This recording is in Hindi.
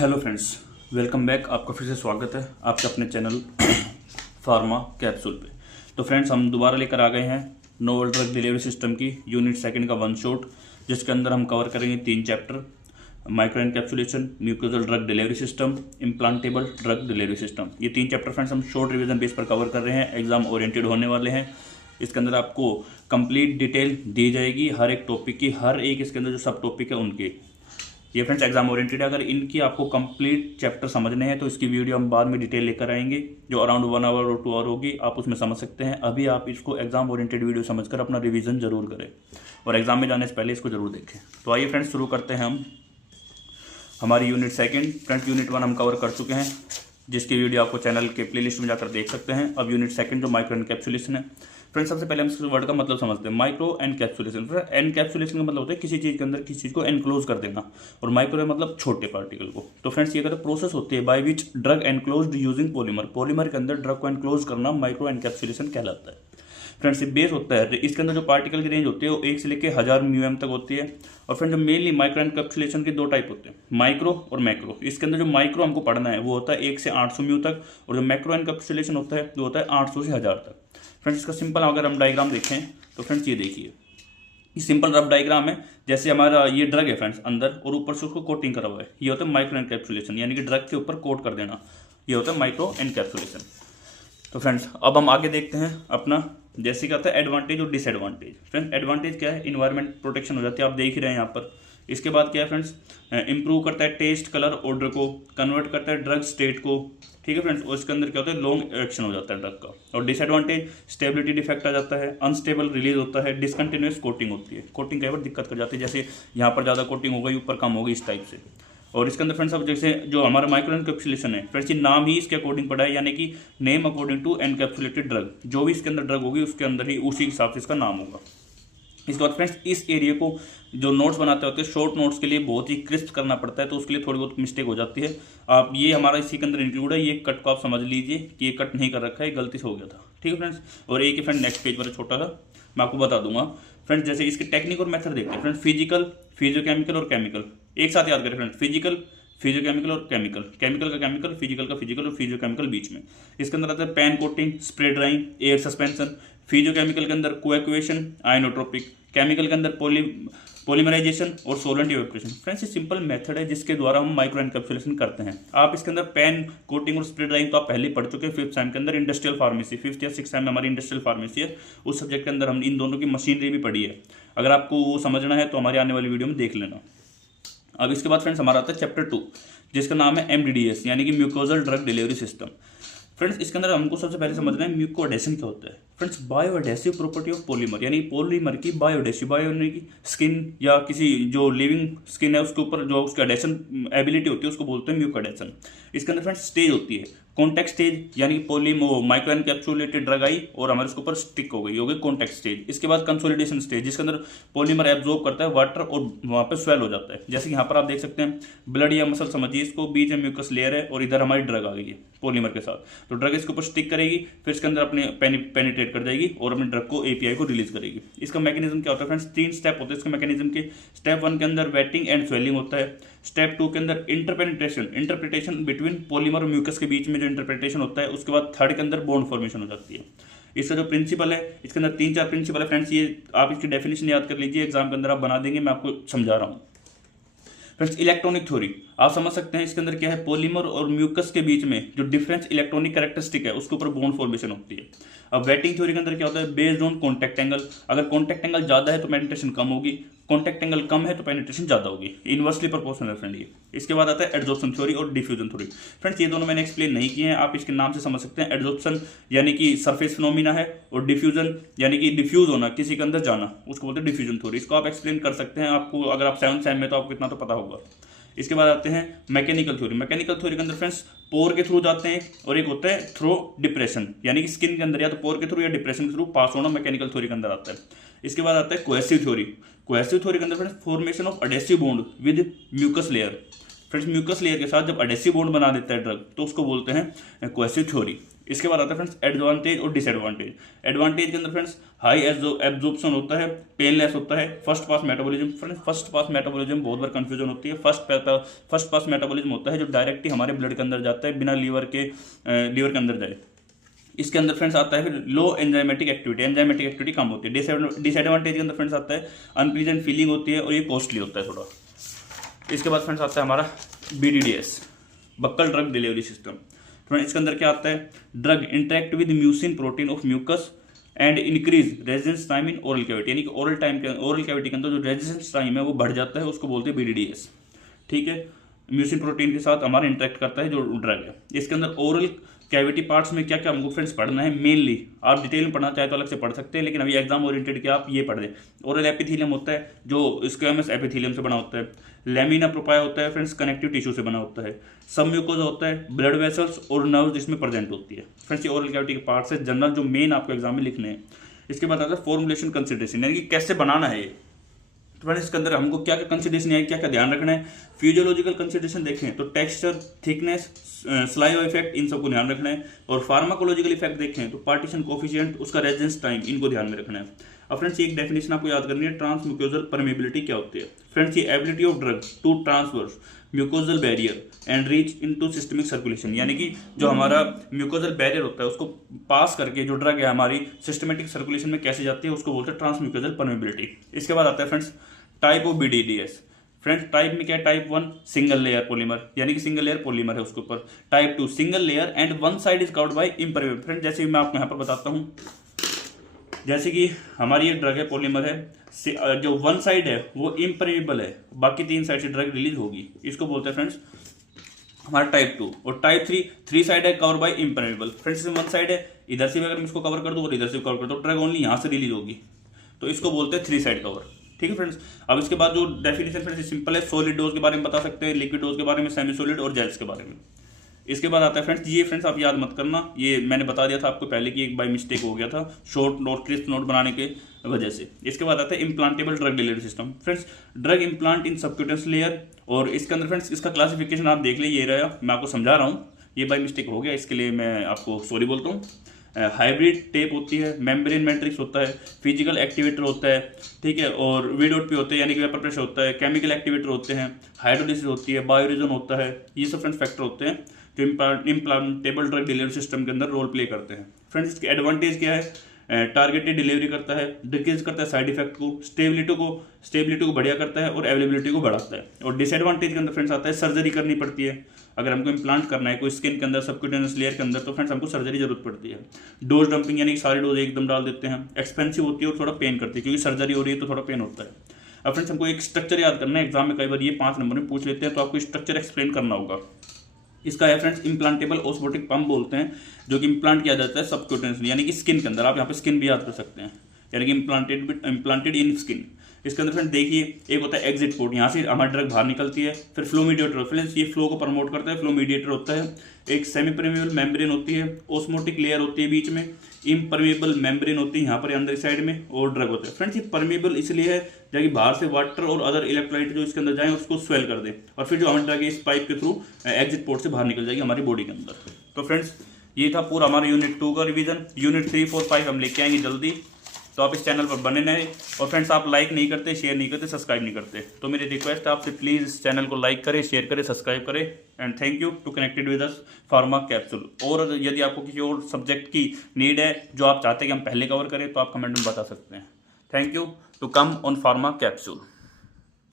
Hello friends, welcome back. आपका फिर से स्वागत है आपके अपने चैनल फार्मा कैप्सूल पे। तो फ्रेंड्स, हम दोबारा लेकर आ गए हैं नोवल ड्रग डिलीवरी सिस्टम की यूनिट सेकंड का वन शॉट, जिसके अंदर हम कवर करेंगे 3 chapter: micro encapsulation, mucosal drug delivery system, implantable drug delivery system. ये 3 चैप्टर फ्रेंड्स हम शॉर्ट रिवीजन बेस पर कवर कर रहे हैं, एग्जाम ओरिएंटेड होने वाले हैं। इसके अंदर आपको कंप्लीट डिटेल दी जाएगी हर एक टॉपिक की, हर एक इसके अंदर जो सब टॉपिक है उनके। ये फ्रेंड्स एग्जाम ओरिएंटेड है। अगर इनकी आपको कंप्लीट चैप्टर समझने हैं तो इसकी वीडियो हम बाद में डिटेल लेकर आएंगे, जो अराउंड 1 आवर और 2 आवर होगी, आप उसमें समझ सकते हैं। अभी आप इसको एग्जाम ओरिएंटेड वीडियो समझकर अपना रिवीजन जरूर करें और एग्जाम में जाने से पहले इसको जरूर देखें। तो आइए फ्रेंड्स, शुरू करते हैं हम हमारी यूनिट सेकंड। फ्रेंड्स, यूनिट 1 हम कवर कर चुके हैं, जिसकी वीडियो आपको चैनल के प्लेलिस्ट में जाकर देख सकते हैं। अब यूनिट सेकंड जो माइक्रो एनकैप्सुलेशन है। फ्रेंड्स, सबसे पहले हम इस वर्ड का मतलब समझते हैं। माइक्रो एनकैप्सुलेशन, एनकैप्सुलेशन का मतलब होता है किसी चीज़ के अंदर किसी चीज़ को एनक्लोज कर देना, और माइक्रो मतलब छोटे पार्टिकल को। तो फ्रेंड्स, ये प्रोसेस होती है by which drug enclosed using polymer. Polymer के अंदर ड्रग को एनक्लोज करना माइक्रो एनकैप्सुलेशन कहलाता है। फ्रेंड्स, ये बेस होता है, इसके अंदर जो पार्टिकल की रेंज होती है वो 1 से लेकर 1000 म्यूएम तक होती है। और फ्रेंड्स, जो मेनली माइक्रो एनकैप्सुलेशन के 2 टाइप होते हैं, माइक्रो और मैक्रो। इसके अंदर जो माइक्रो हमको पढ़ना है वो होता है 1 से 800 म्यू तक, और जो मैक्रो एनकैप्सुलेशन होता है वो होता है 800 से 1000 तक। फ्रेंड्स, इसका सिंपल अगर हम डायग्राम देखें तो फ्रेंड्स ये देखिए, ये सिंपल रफ डायग्राम है। जैसे हमारा ये ड्रग है फ्रेंड्स अंदर, और ऊपर से उसको कोटिंग करा हुआ है, ये होता है माइक्रो एनकैप्सुलेशन, यानी कि ड्रग के ऊपर कोट कर देना, ये होता है माइक्रो एनकैप्सुलेशन। तो फ्रेंड्स, अब हम आगे देखते हैं अपना, जैसे क्या होता है एडवांटेज और डिसएडवांटेज। फ्रेंड्स, एडवांटेज क्या है, इन्वायरमेंट प्रोटेक्शन हो जाती है, आप देख ही रहे हैं यहाँ पर। इसके बाद क्या है फ्रेंड्स, इंप्रूव करता है टेस्ट, कलर, ऑर्डर को, कन्वर्ट करता है ड्रग स्टेट को। ठीक है फ्रेंड्स, और इसके अंदर क्या होता है लॉन्ग एक्शन हो जाता है ड्रग का। और डिसएडवांटेज, स्टेबिलिटी डिफेक्ट आ जाता है, अनस्टेबल रिलीज होता है, डिसकंटिन्यूअस कोटिंग होती है। कोटिंग कई बार दिक्कत कर जाती है, जैसे यहाँ पर ज़्यादा कोटिंग हो गई, ऊपर कम हो गई, इस टाइप से। और इसके अंदर फ्रेंड्स, अब जैसे जो हमारा माइक्रो एनकैप्सुलेशन है फ्रेंड्स, ये नाम ही इसके अकॉर्डिंग पड़ा है, यानी कि name according to encapsulated drug. जो भी इसके अंदर ड्रग होगी उसके अंदर ही उसी हिसाब से इसका नाम होगा। इसके बाद फ्रेंड्स, इस एरिया को जो नोट्स बनाते होते हैं शॉर्ट नोट्स के लिए बहुत ही क्रिस्प करना पड़ता है, तो उसके लिए थोड़ी बहुत मिस्टेक हो जाती है। आप ये हमारा इसी के अंदर इंक्लूड है, ये कट को आप समझ लीजिए कि ये कट नहीं कर रखा है, गलती से हो गया था। ठीक है फ्रेंड्स, और एक ही फ्रेंड नेक्स्ट पेज पर छोटा सा मैं आपको बता दूंगा। फ्रेंड्स, जैसे इसके टेक्निक और मेथड देखते हैं फ्रेंड्स, फिजिकल, फिजियोकेमिकल और केमिकल। एक साथ याद करें फ्रेंड्स, फिजिकल, फिजियोकेमिकल और केमिकल, केमिकल का केमिकल, फिजिकल का फिजिकल और फिजियोकेमिकल बीच में। इसके अंदर आता है pan coating, spray drying, air suspension. Physicochemical के अंदर कोएक्युएशन, आयनोट्रोपिक। केमिकल के अंदर पॉलीमराइजेशन और सोलेंट इवेपोरेशन। फ्रेंड्स, ये सिंपल मेथड है जिसके द्वारा हम माइक्रो एनकैप्सुलेशन करते हैं। आप इसके अंदर पैन कोटिंग और स्प्रे ड्राइंग तो आप पहले पढ़ चुके हैं 5th सेम के अंदर, इंडस्ट्रियल फार्मेसी 5th या 6th सेम में हमारी इंडस्ट्रियल फार्मेसी है, उस सब्जेक्ट के अंदर हम इन दोनों की मशीनरी भी पढ़ी है। अगर आपको वो समझना है तो हमारी आने वाली वीडियो में देख लेना। अब इसके बाद फ्रेंड्स हमारा आता है चैप्टर 2, जिसका नाम है MDDS, यानी कि mucosal drug delivery system. Friends, इसके अंदर हमको सबसे पहले समझना है म्यूको एडेशन क्या होता है। Friends, bio adhesive property of polymer, यानी पॉलीमर की बायो एडेसिव, बायो यानी कि स्किन या किसी जो लिविंग स्किन है उसके ऊपर जो उसका एडेशन एबिलिटी होती है उसको बोलते हैं म्यूको एडेशन। इसके अंदर फ्रेंड्स स्टेज होती है, कॉन्टैक्ट स्टेज, यानी कि माइक्रो एनकैप्सुलेटेड ड्रग आई और हमारे उसके ऊपर स्टिक हो गई कॉन्टैक्ट स्टेज। इसके बाद कंसोलिडेशन स्टेज, जिसके अंदर पॉलीमर एब्जॉर्ब करता है वाटर और वहाँ पे स्वेल हो जाता है। जैसे यहाँ पर आप देख सकते हैं ब्लड या मसल समझिए इसको, बीच में म्यूकस लेयर है और इधर हमारी ड्रग आ गई है पॉलीमर के साथ। तो ड्रग इसके ऊपर स्टिक करेगी, फिर इसके अंदर अपने पेनिट्रेट कर जाएगी और अपने ड्रग को API को रिलीज करेगी। इसका मैकेनिज्म क्या होता है फ्रेंड्स, 3 स्टेप होते हैं इसके मैकेनिज्म के। स्टेप 1 के अंदर वेटिंग एंड स्वेलिंग होता है। स्टेप 2 के अंदर इंटरप्रिटेशन बिटवीन पॉलीमर और म्यूकस के बीच में जो इंटरप्रिटेशन होता है। उसके बाद 3rd के अंदर बॉन्ड फॉर्मेशन हो जाती है। इसका जो प्रिंसिपल है, इसके अंदर 3-4 प्रिंसिपल है फ्रेंड्स, ये आप इसकी डेफिनेशन याद कर लीजिए, एग्जाम के अंदर आप बना देंगे, मैं आपको समझा रहा हूँ। फ्रेंड्स, इलेक्ट्रॉनिक थ्योरी आप समझ सकते हैं, इसके अंदर क्या है, पॉलीमर और म्यूकस के बीच में जो डिफरेंस इलेक्ट्रॉनिक कैरेक्टरिस्टिक है उसके ऊपर बॉन्ड फॉर्मेशन होती है। अब वेटिंग थ्योरी के अंदर क्या होता है, बेस्ड ऑन कॉन्टैक्ट एंगल। अगर कॉन्टैक्ट एंगल ज्यादा है तो पेनिट्रेशन कम होगी, कॉन्टैक्ट एंगल कम है तो पेनिट्रेशन ज्यादा होगी, इनवर्सली प्रोपोर्शनल है फ्रेंड ये। इसके बाद आता है एड्जॉर्प्शन थ्योरी और डिफ्यूजन थ्योरी। फ्रेंड्स, ये दोनों मैंने एक्सप्लेन नहीं किए हैं, आप इसके नाम से समझ सकते हैं। एड्जॉर्प्शन यानी कि सरफेस फिनोमिना है, और डिफ्यूजन यानी कि डिफ्यूज होना, किसी के अंदर जाना, उसको बोलते हैं डिफ्यूजन थ्योरी। इसको आप एक्सप्लेन कर सकते हैं, आपको अगर आप 7th सेम में तो आपको इतना तो पता होगा। इसके बाद आते हैं मैकेनिकल थ्योरी। मैकेनिकल थ्योरी के अंदर फ्रेंड्स पोर के थ्रू जाते हैं, और एक होता है थ्रो डिप्रेशन, यानी कि स्किन के अंदर या तो पोर के थ्रू या डिप्रेशन के थ्रू पास होना मैकेनिकल थ्योरी के अंदर आता है। इसके बाद आता है कोहेसिव थ्योरी। कोहेसिव थ्योरी के अंदर friends formation of adhesive bond with mucus layer. Friends, mucus layer के साथ जब एडेसिव बॉन्ड बना देता है ड्रग तो उसको बोलते हैं कोहेसिव थ्योरी। इसके बाद आता है फ्रेंड्स एडवांटेज और डिसएडवांटेज। एडवांटेज के अंदर फ्रेंड्स हाई एब्जॉर्प्शन होता है, पेनलेस होता है, first pass metabolism. Friends first pass metabolism बहुत बार कंफ्यूजन होती है। फर्स्ट पास मेटाबॉलिज्म होता है जो डायरेक्ट ही हमारे ब्लड के अंदर जाता है बिना लीवर के अंदर जाए। इसके अंदर फ्रेंड्स आता है फिर लो एंजाइमेटिक एक्टिविटी कम होती है। डिसएडवांटेज के अंदर फ्रेंड्स आता है अनप्लीजेंट फीलिंग होती है और ये कॉस्टली होता है थोड़ा। इसके बाद फ्रेंड्स आता है हमारा BDDS, buccal drug delivery system. Friends इसके अंदर क्या आता है, drug interact with mucin protein of mucus and increase resistance time in oral cavity, यानी कि ओरल कैविटी के अंदर जो रेजिस्टेंस टाइम है वो बढ़ जाता है, उसको बोलते हैं BDDS। ठीक है, म्यूसिन प्रोटीन के साथ हमारा इंटरेक्ट करता है जो ड्रग है। इसके अंदर ओरल कैविटी पार्ट्स में क्या क्या हमको फ्रेंड्स पढ़ना है मेनली, आप डिटेल में पढ़ना चाहे तो अलग से पढ़ सकते हैं, लेकिन अभी एग्जाम ओरिएंटेड के आप ये पढ़ दें। ओरल एपिथेलियम होता है जो स्क्वेमस एपिथेलियम से बना होता है। लैमिना प्रोपाया होता है फ्रेंड्स कनेक्टिव टिश्यू से बना होता है। सब म्यूकोसा होता है, ब्लड वेसल्स और नर्व्स इसमें प्रेजेंट होती है। फ्रेंड्स ये ओरल कैविटी के पार्ट्स है जनरल जो मेन आपको एग्जाम में लिखने हैं। इसके बाद आता है फॉर्मुलेशन कंसिडरेशन, यानी कि कैसे बनाना है ये। तो फ्रेंड्स इसके अंदर हमको क्या क्या कंसिडरेशन है, क्या क्या ध्यान रखना है। फिजियोलॉजिकल कंसिडरेशन देखें तो टेक्सचर, थिकनेस, स्लाइवा इफेक्ट, इन सबको ध्यान रखना है। और फार्माकोलॉजिकल इफेक्ट देखें तो पार्टीशन कोफिशिएंट, उसका रेजिस्टेंस टाइम, इनको ध्यान में रखना है। अब फ्रेंड्स ये एक डेफिनेशन आपको याद करनी है, ट्रांसम्यूकोजल परमेबिलिटी क्या होती है। फ्रेंड्स ये ability of drug to transverse mucosal barrier and reach into systemic circulation, यानी कि जो हमारा म्यूकोजल बैरियर होता है उसको पास करके जो ड्रग है हमारी सिस्टमेटिक सर्कुलेशन में कैसे जाती है, उसको बोलते हैं ट्रांसम्यूकोजल परमेबिलिटी। इसके बाद आता है friends type of BDDS। Friends type में क्या है, टाइप 1 सिंगल लेयर पॉलीमर, यानी कि सिंगल लेयर पॉलीमर है उसके ऊपर। Type 2 single layer and one side is covered by impermeable. Friends जैसे मैं आपको यहाँ पर बताता हूँ, जैसे कि हमारी ये ड्रग है पॉलीमर है, जो वन साइड है वो इम्परमेबल है, बाकी 3 साइड से ड्रग रिलीज होगी, इसको बोलते हैं फ्रेंड्स हमारा टाइप 2। और टाइप 3 साइड है cover by impermeable. Friends one side है, इधर से अगर मैं इसको कवर कर दूँ और इधर से कवर कर दूँ, ड्रग ओनली यहाँ से रिलीज होगी, तो इसको बोलते हैं 3 साइड कवर। ठीक है फ्रेंड्स। अब इसके बाद जो डेफिनेशन फ्रेंड्स सिंपल है, सॉलिड डोज के बारे में बता सकते हैं, लिक्विड डोज के बारे में, सेमी सॉलिड और जेल्स के बारे में। इसके बाद आता है फ्रेंड्स, ये फ्रेंड्स आप याद मत करना, ये मैंने बता दिया था आपको पहले कि एक बाय मिस्टेक हो गया था शॉर्ट नोट क्रिस्प नोट बनाने के वजह से। इसके बाद आता है implantable drug delivery system. Friends drug implant in subcutaneous layer, और इसके अंदर फ्रेंड्स इसका क्लासिफिकेशन आप देख लीजिए, ये रहा, मैं आपको समझा रहा हूँ, ये बाय मिस्टेक हो गया, इसके लिए मैं आपको सॉरी बोलता हूँ। हाइब्रिड टेप होती है, मेम्ब्रेन मैट्रिक्स होता है, फिजिकल एक्टिवेटर होता है, ठीक है, और वीडोट पे होते हैं यानी कि वेपर प्रेशर होता है, केमिकल एक्टिवेटर होते हैं, हाइड्रोलिसिस होती है, बायोरिजन होता है, ये सब फ्रेंड्स फैक्टर होते हैं जो इम्प्लांटेबल ड्रग डिलीवरी सिस्टम के अंदर रोल प्ले करते हैं। फ्रेंड्स इसके एडवांटेज क्या है, टारगेटेड डिलीवरी करता है, डिक्रीज करता है साइड इफेक्ट को, स्टेबिलिटी को बढ़िया करता है और अवेलेबिलिटी को बढ़ाता है। और डिसएडवांटेज के अंदर फ्रेंड्स आता है सर्जरी करनी पड़ती है, अगर हमको इम्प्लांट करना है कोई स्किन के अंदर, सबक्यूटेनियस लेयर के अंदर, तो फ्रेंड्स हमको सर्जरी जरूरत पड़ती है। डोज डंपिंग यानी कि सारी डोज एकदम डाल देते हैं, एक्सपेंसिव होती है और थोड़ा पेन करती है, क्योंकि सर्जरी हो रही है तो थोड़ा पेन होता है। अब फ्रेंड्स हमको एक स्ट्रक्चर याद करना है, एग्जाम में कई बार ये 5 नंबर में पूछ लेते हैं, तो आपको स्ट्रक्चर एक्सप्लेन करना होगा। इसका है फ्रेंड्स इम्प्लांटेबल ऑस्मोटिक पंप बोलते हैं, जो कि इम्प्लांट किया जाता है सबक्यूटेनियस यानी कि स्किन के अंदर, आप यहाँ पे स्किन भी याद कर सकते हैं, यानी कि इम्प्लांटेड इन स्किन। इसके अंदर फ्रेंड्स देखिए एक होता है एग्जिट पोर्ट, यहाँ से हमारी ड्रग बाहर निकलती है, फिर फ्लो मीडिएटर, फ्रेंड्स ये फ्लो को प्रमोट करता है, फ्लो मीडिएटर होता है, एक सेमी परमेबल मेम्ब्रेन होती है, ऑस्मोटिक लेयर होती है बीच में, इम्परमेबल मेम्ब्रेन होती है यहाँ पर अंदर साइड में, और ड्रग होता है। फ्रेंड्स ये परमेबल इसलिए है ताकि बाहर से वाटर और अदर इलेक्ट्रोलाइट जो इसके अंदर जाए उसको स्वेल कर दे, और फिर जो हमारी ड्रग इस पाइप के थ्रू एग्जिट पोर्ट से बाहर निकल जाएगी हमारी बॉडी के अंदर। तो फ्रेंड्स ये था पूरा हमारा यूनिट 2 का रिवीजन। यूनिट 3, 4, 5 हम लेके आएंगे जल्दी, तो आप इस चैनल पर बने रहें। और फ्रेंड्स आप लाइक नहीं करते, शेयर नहीं करते, सब्सक्राइब नहीं करते, तो मेरी रिक्वेस्ट है आपसे प्लीज़ इस चैनल को लाइक करें, शेयर करें, सब्सक्राइब करें। And thank you to connected with us pharma capsule. और यदि आपको किसी और सब्जेक्ट की नीड है जो आप चाहते हैं कि हम पहले कवर करें, तो आप कमेंट में बता सकते हैं। Thank you to come on pharma capsule.